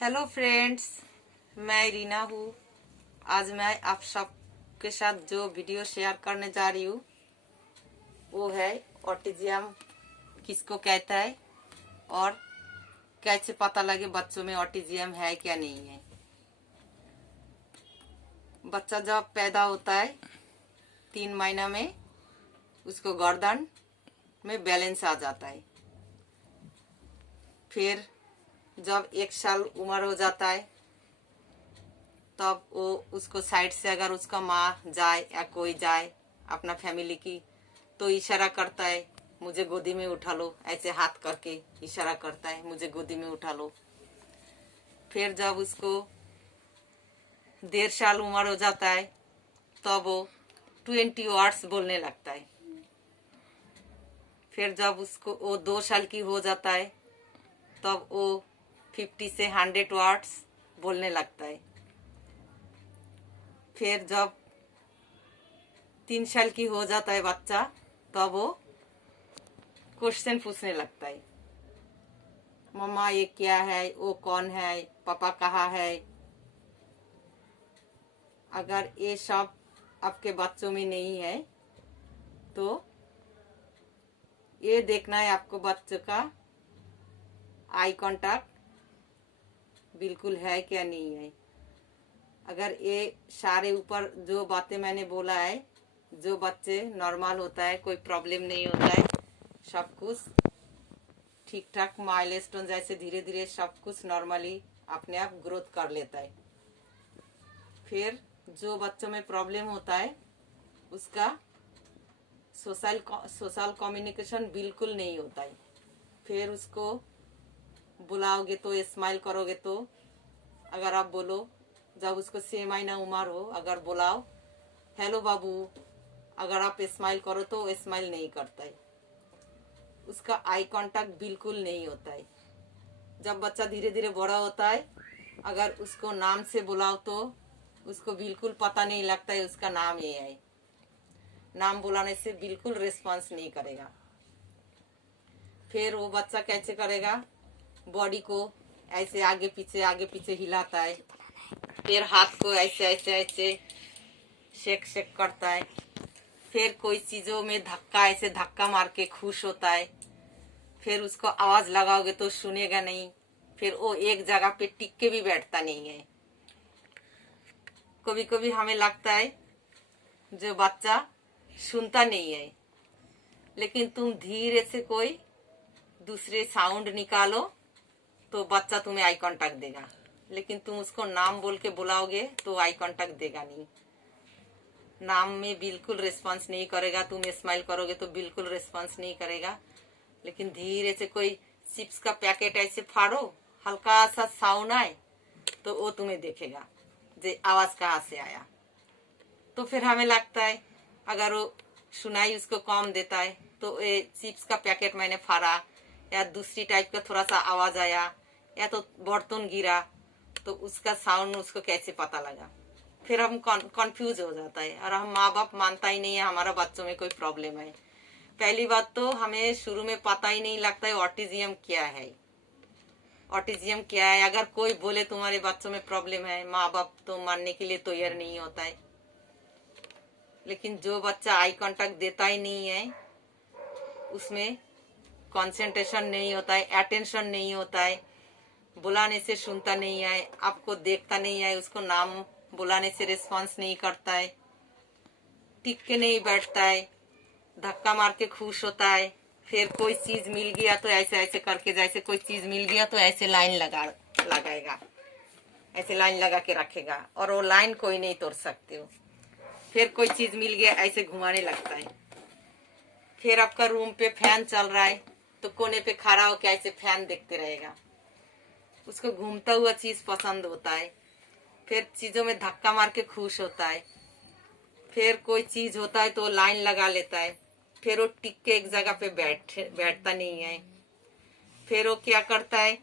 Hello friends, मैं रीना हूँ। आज मैं आप सबके साथ जो वीडियो शेयर करने जा रही हूँ वो है ऑटिज्म किसको कहता है और कैसे पता लगे बच्चों में ऑटिज्म है क्या नहीं है। बच्चा जब पैदा होता है 3 महीना में उसको गर्दन में बैलेंस आ जाता है। फिर जब 1 साल उम्र हो जाता है तब वो उसको साइड से अगर उसका माँ जाए या कोई जाए अपना फैमिली की तो इशारा करता है मुझे गोदी में उठा लो, ऐसे हाथ करके इशारा करता है मुझे गोदी में उठा लो। फिर जब उसको 1.5 साल उम्र हो जाता है तब वो 20 वर्ड्स बोलने लगता है। फिर जब उसको वो 2 साल की हो जाता है तब वो 50 से 100 वर्ड्स बोलने लगता है। फिर जब 3 साल की हो जाता है बच्चा तब वो क्वेश्चन पूछने लगता है, मम्मा ये क्या है, वो कौन है, पापा कहाँ है। अगर ये सब आपके बच्चों में नहीं है तो ये देखना है आपको बच्चों का आई कांटेक्ट बिल्कुल है क्या नहीं है। अगर ये सारे ऊपर जो बातें मैंने बोला है, जो बच्चे नॉर्मल होता है, कोई प्रॉब्लम नहीं होता है, सब कुछ ठीक ठाक माइलस्टोन जैसे धीरे धीरे सब कुछ नॉर्मली अपने आप ग्रोथ कर लेता है। फिर जो बच्चों में प्रॉब्लम होता है उसका सोशल कम्युनिकेशन बिल्कुल नहीं होता है। फिर उसको बुलाओगे तो स्माइल करोगे तो अगर आप बोलो, जब उसको 6 महीना उम्र हो अगर बुलाओ हेलो बाबू, अगर आप स्माइल करो तो वो स्माइल नहीं करता है, उसका आई कांटेक्ट बिल्कुल नहीं होता है। जब बच्चा धीरे धीरे बड़ा होता है अगर उसको नाम से बुलाओ तो उसको बिल्कुल पता नहीं लगता है उसका नाम ये है। नाम बुलाने से बिल्कुल रिस्पॉन्स नहीं करेगा। फिर वो बच्चा कैसे करेगा, बॉडी को ऐसे आगे पीछे हिलाता है, फिर हाथ को ऐसे ऐसे ऐसे शेक शेक करता है। फिर कोई चीजों में ऐसे धक्का मार के खुश होता है। फिर उसको आवाज लगाओगे तो सुनेगा नहीं। फिर वो एक जगह पे टिक के भी बैठता नहीं है। कभी कभी हमें लगता है जो बच्चा सुनता नहीं है, लेकिन तुम धीरे से कोई दूसरे साउंड निकालो तो बच्चा तुम्हें आई कांटेक्ट देगा, लेकिन तुम उसको नाम बोल के बुलाओगे तो आई कांटेक्ट देगा नहीं। नाम में बिल्कुल रिस्पांस नहीं करेगा। तुम स्माइल करोगे तो बिल्कुल रिस्पांस नहीं करेगा। लेकिन धीरे से कोई चिप्स का पैकेट ऐसे फाड़ो, हल्का सा साउंड आए तो वो तुम्हें देखेगा जे आवाज कहाँ से आया। तो फिर हमें लगता है अगर वो सुनाई उसको कम देता है तो ये चिप्स का पैकेट मैंने फाड़ा या दूसरी टाइप का थोड़ा सा आवाज आया या तो बर्तन गिरा तो उसका साउंड उसको कैसे पता लगा। फिर हम कंफ्यूज हो जाता है और हम माँ बाप मानता ही नहीं है हमारा बच्चों में कोई प्रॉब्लम है। पहली बात तो हमें शुरू में पता ही नहीं लगता है ऑटिज्म क्या है। ऑटिज्म क्या है अगर कोई बोले तुम्हारे बच्चों में प्रॉब्लम है, माँ बाप तो मानने के लिए तैयार नहीं होता है। लेकिन जो बच्चा आई कांटेक्ट देता ही नहीं है, उसमें कंसंट्रेशन नहीं होता है, अटेंशन नहीं होता है, बुलाने से सुनता नहीं है, आपको देखता नहीं है, उसको नाम बुलाने से रिस्पांस नहीं करता है, टिक के नहीं बैठता है, धक्का मार के खुश होता है। फिर कोई चीज मिल गया तो ऐसे ऐसे करके, जैसे कोई चीज मिल गया तो ऐसे लाइन लगाएगा, ऐसे लाइन लगा के रखेगा और वो लाइन कोई नहीं तोड़ सकते हो। फिर कोई चीज मिल गया ऐसे घुमाने लगता है। फिर आपका रूम पे फैन चल रहा है तो कोने पे खड़ा होकर ऐसे फैन देखते रहेगा, उसको घूमता हुआ चीज पसंद होता है। फिर चीजों में धक्का मार के खुश होता है। फिर कोई चीज होता है तो लाइन लगा लेता है। फिर वो टिक के एक जगह पे बैठता नहीं है। फिर वो क्या करता है,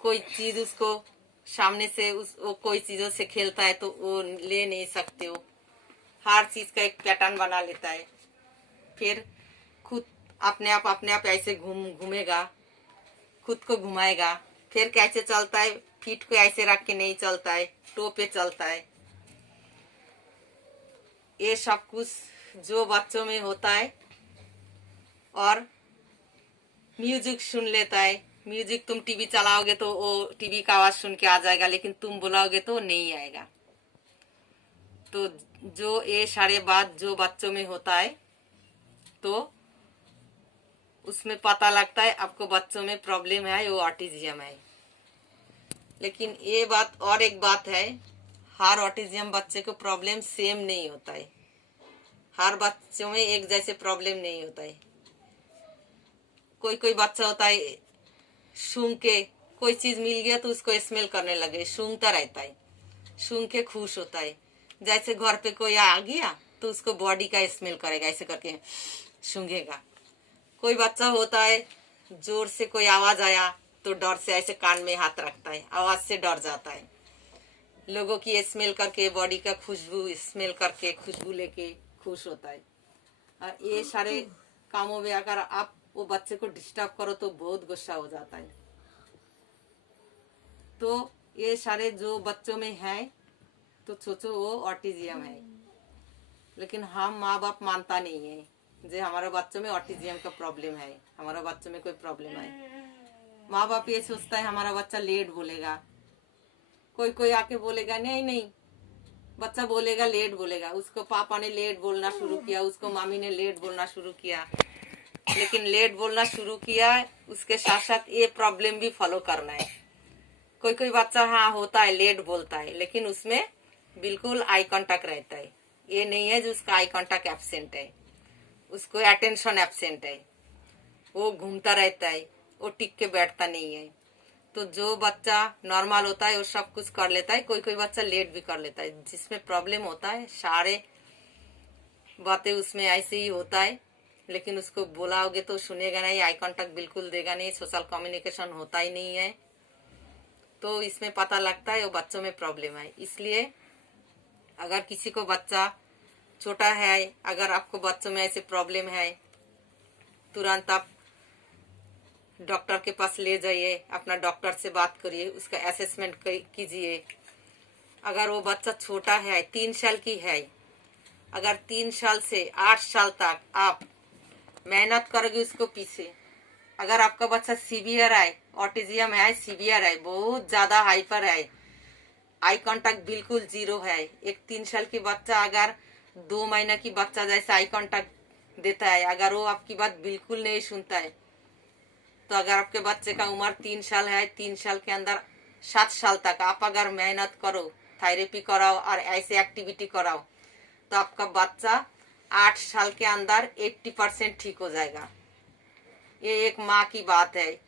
कोई चीज उसको सामने से वो कोई चीजों से खेलता है तो वो ले नहीं सकते हो। हर चीज का एक पैटर्न बना लेता है। फिर खुद अपने आप ऐसे घूमेगा, खुद को घुमाएगा, फिर कैसे चलता है, फीट को ऐसे रख के नहीं चलता है, टो पे चलता है। ये सब कुछ जो बच्चों में होता है। और म्यूजिक सुन लेता है। म्यूजिक तुम टीवी चलाओगे तो वो टीवी का आवाज सुन के आ जाएगा, लेकिन तुम बुलाओगे तो नहीं आएगा। तो जो ये सारे बात जो बच्चों में होता है, तो उसमें पता लगता है आपको बच्चों में प्रॉब्लम है, वो ऑटिज्म है। लेकिन ये बात और एक बात है, हर ऑटिज्म बच्चे को प्रॉब्लम सेम नहीं होता है। हर बच्चों में एक जैसे प्रॉब्लम नहीं होता है। कोई कोई बच्चा होता है सूंघ के कोई चीज मिल गया तो उसको स्मेल करने लगे, सूंघता रहता है, सूंघ के खुश होता है। जैसे घर पे कोई आ गया तो उसको बॉडी का स्मेल करेगा, ऐसे करके सूंघेगा। कोई बच्चा होता है जोर से कोई आवाज आया तो डर से ऐसे कान में हाथ रखता है, आवाज से डर जाता है। लोगों की स्मेल करके, बॉडी का खुशबू स्मेल करके, खुशबू लेके खुश होता है। और ये सारे कामों में अगर आप वो बच्चे को डिस्टर्ब करो तो बहुत गुस्सा हो जाता है। तो ये सारे जो बच्चों में है तो सोचो वो ऑटिज्म है। लेकिन हम माँ बाप मानता नहीं है जो हमारे बच्चों में ऑटिज्म का प्रॉब्लम है, हमारा बच्चों में कोई प्रॉब्लम है। माँ बाप ये सोचता है हमारा बच्चा लेट बोलेगा। कोई कोई आके बोलेगा नहीं नहीं, बच्चा बोलेगा लेट बोलेगा। उसको पापा ने लेट बोलना शुरू किया, उसको मामी ने लेट बोलना शुरू किया। लेकिन लेट बोलना शुरू किया, उसके साथ साथ ये प्रॉब्लम भी फॉलो करना है। कोई कोई बच्चा हाँ होता है लेट बोलता है, लेकिन उसमें बिल्कुल आई कांटेक्ट रहता है। ये नहीं है जो उसका आई कांटेक्ट एब्सेंट है, उसको अटेंशन एब्सेंट है, वो घूमता रहता है, वो टिक के बैठता नहीं है। तो जो बच्चा नॉर्मल होता है वो सब कुछ कर लेता है। कोई कोई बच्चा लेट भी कर लेता है। जिसमें प्रॉब्लम होता है सारे बातें उसमें ऐसे ही होता है। लेकिन उसको बोलाओगे तो सुनेगा नहीं, आई कांटेक्ट बिल्कुल देगा नहीं, सोशल कम्युनिकेशन होता ही नहीं है। तो इसमें पता लगता है वो बच्चों में प्रॉब्लम है। इसलिए अगर किसी को बच्चा छोटा है, अगर आपको बच्चों में ऐसे प्रॉब्लम है, तुरंत आप डॉक्टर के पास ले जाइए, अपना डॉक्टर से बात करिए, उसका असेसमेंट कीजिए। अगर वो बच्चा छोटा है, 3 साल की है, अगर 3 साल से 8 साल तक आप मेहनत करोगे उसको पीछे, अगर आपका बच्चा सीवियर है, ऑटिज्म है, सीवियर है, बहुत ज्यादा हाइपर है, आई कांटेक्ट बिल्कुल जीरो है। एक 3 साल की बच्चा अगर 2 महीने की बच्चा जैसे आई कांटेक्ट देता है, अगर वो आपकी बात बिल्कुल नहीं सुनता है, तो अगर आपके बच्चे का उम्र 3 साल है, 3 साल के अंदर 7 साल तक आप अगर मेहनत करो, थेरेपी कराओ और ऐसे एक्टिविटी कराओ, तो आपका बच्चा 8 साल के अंदर 80% ठीक हो जाएगा। ये एक माँ की बात है,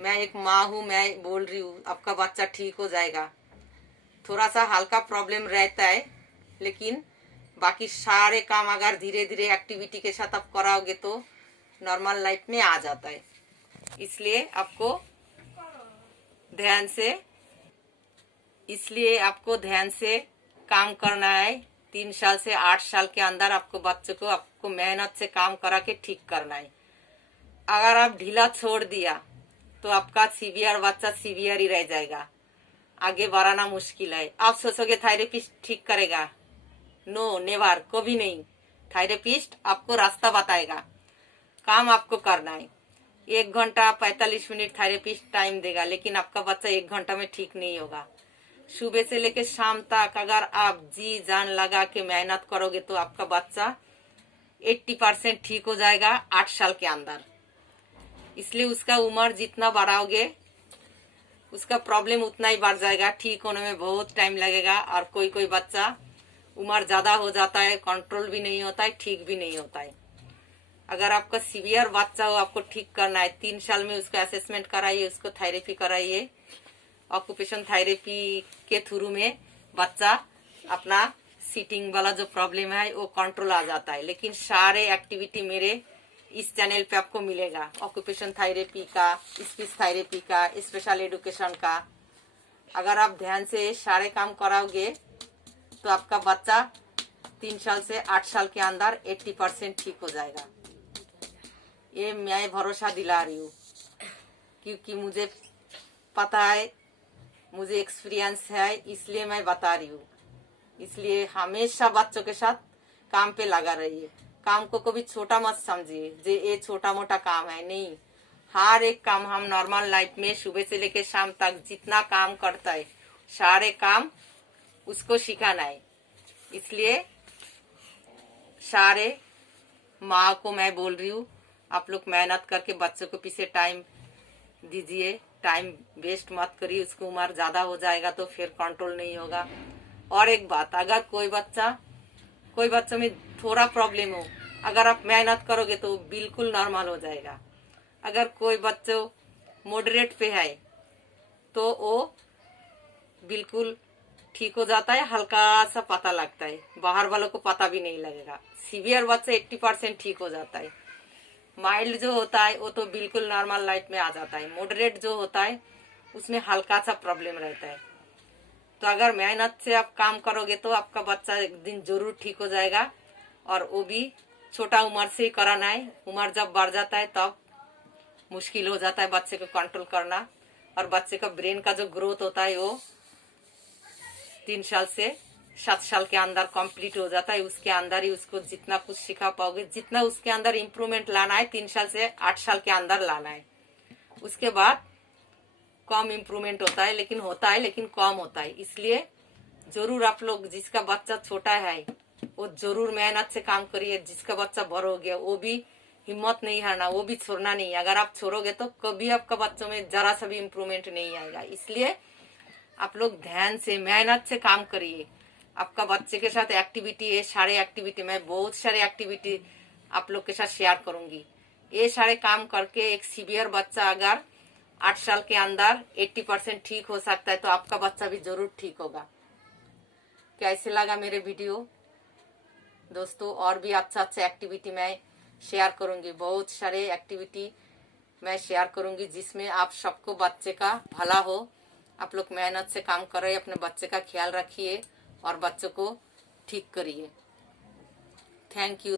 मैं एक माँ हूँ, मैं बोल रही हूँ, आपका बच्चा ठीक हो जाएगा। थोड़ा सा हल्का प्रॉब्लम रहता है, लेकिन बाकी सारे काम अगर धीरे धीरे एक्टिविटी के साथ आप कराओगे तो नॉर्मल लाइफ में आ जाता है। इसलिए आपको ध्यान से काम करना है। 3 साल से 8 साल के अंदर आपको बच्चों को आपको मेहनत से काम करा के ठीक करना है। अगर आप ढीला छोड़ दिया तो आपका सीवियर बच्चा सीवियर ही रह जाएगा, आगे बढ़ाना मुश्किल है। आप सोचोगे थेरेपिस्ट ठीक करेगा, नो नेवर, कभी नहीं। थेरेपिस्ट आपको रास्ता बताएगा, काम आपको करना है। 1 घंटा 45 मिनट थेरेपिस्ट टाइम देगा, लेकिन आपका बच्चा 1 घंटा में ठीक नहीं होगा। सुबह से लेकर शाम तक अगर आप जी जान लगा के मेहनत करोगे तो आपका बच्चा 80% ठीक हो जाएगा 8 साल के अंदर। इसलिए उसका उम्र जितना बढ़ाओगे उसका प्रॉब्लम उतना ही बढ़ जाएगा, ठीक होने में बहुत टाइम लगेगा। और कोई कोई बच्चा उम्र ज्यादा हो जाता है, कंट्रोल भी नहीं होता है, ठीक भी नहीं होता है। अगर आपका सीवियर बच्चा हो, आपको ठीक करना है, 3 साल में उसका असेसमेंट कराइए, उसको थेरेपी कराइए। ऑक्यूपेशन थेरेपी के थ्रू में बच्चा अपना सीटिंग वाला जो प्रॉब्लम है वो कंट्रोल आ जाता है। लेकिन सारे एक्टिविटी मेरे इस चैनल पे आपको मिलेगा, ऑक्यूपेशन थेरेपी का, स्पीच थेरेपी का, स्पेशल एजुकेशन का। अगर आप ध्यान से सारे काम कराओगे तो आपका बच्चा 3 साल से 8 साल के अंदर 80% ठीक हो जाएगा। ये मैं भरोसा दिला रही हूँ, क्योंकि मुझे पता है, मुझे एक्सपीरियंस है, इसलिए मैं बता रही हूँ। इसलिए हमेशा बच्चों के साथ काम पे लगा रहिए। काम को कभी छोटा मत समझिए जे ये छोटा मोटा काम है, नहीं। हर एक काम हम नॉर्मल लाइफ में सुबह से लेकर शाम तक जितना काम करता है सारे काम उसको सिखाना है। इसलिए सारे माँ को मैं बोल रही हूँ, आप लोग मेहनत करके बच्चों को पीछे टाइम दीजिए, टाइम वेस्ट मत करिए। उसकी उम्र ज्यादा हो जाएगा तो फिर कंट्रोल नहीं होगा। और एक बात, अगर कोई बच्चों में थोड़ा प्रॉब्लम हो, अगर आप मेहनत करोगे तो बिल्कुल नॉर्मल हो जाएगा। अगर कोई बच्चों मॉडरेट पे है तो वो बिल्कुल ठीक हो जाता है, हल्का सा पता लगता है, बाहर वालों को पता भी नहीं लगेगा। सीवियर बच्चा 80% ठीक हो जाता है। माइल्ड जो होता है वो तो बिल्कुल नॉर्मल लाइफ में आ जाता है। मॉडरेट जो होता है उसमें हल्का सा प्रॉब्लम रहता है। तो अगर मेहनत से आप काम करोगे तो आपका बच्चा एक दिन जरूर ठीक हो जाएगा। और वो भी छोटा उम्र से ही कराना है। उम्र जब बढ़ जाता है तब मुश्किल हो जाता है बच्चे को कंट्रोल करना। और बच्चे का ब्रेन का जो ग्रोथ होता है वो 3 साल से 7 साल के अंदर कंप्लीट हो जाता है। उसके अंदर ही उसको जितना कुछ सिखा पाओगे, जितना उसके अंदर इम्प्रूवमेंट लाना है 3 साल से 8 साल के अंदर लाना है। उसके बाद कम इम्प्रूवमेंट होता है, लेकिन कम होता है। इसलिए जरूर आप लोग, जिसका बच्चा छोटा है वो जरूर मेहनत से काम करिए। जिसका बच्चा बड़ा हो गया वो भी हिम्मत नहीं हारना, वो भी छोड़ना नहीं। अगर आप छोड़ोगे तो कभी आपका बच्चों में जरा सा भी इम्प्रूवमेंट नहीं आएगा। इसलिए आप लोग ध्यान से मेहनत से काम करिए। आपका बच्चे के साथ एक्टिविटी है, सारे एक्टिविटी, मैं बहुत सारे एक्टिविटी आप लोग के साथ शेयर करूंगी। ये सारे काम करके एक सीवियर बच्चा अगर 8 साल के अंदर 80% ठीक हो सकता है तो आपका बच्चा भी जरूर ठीक होगा। कैसे लगा मेरे वीडियो दोस्तों? और भी अच्छा एक्टिविटी मैं शेयर करूंगी। बहुत सारे एक्टिविटी मैं शेयर करूंगी जिसमें आप सबको बच्चे का भला हो। आप लोग मेहनत से काम कर रहे हैं, अपने बच्चे का ख्याल रखिए और बच्चों को ठीक करिए। Thank you.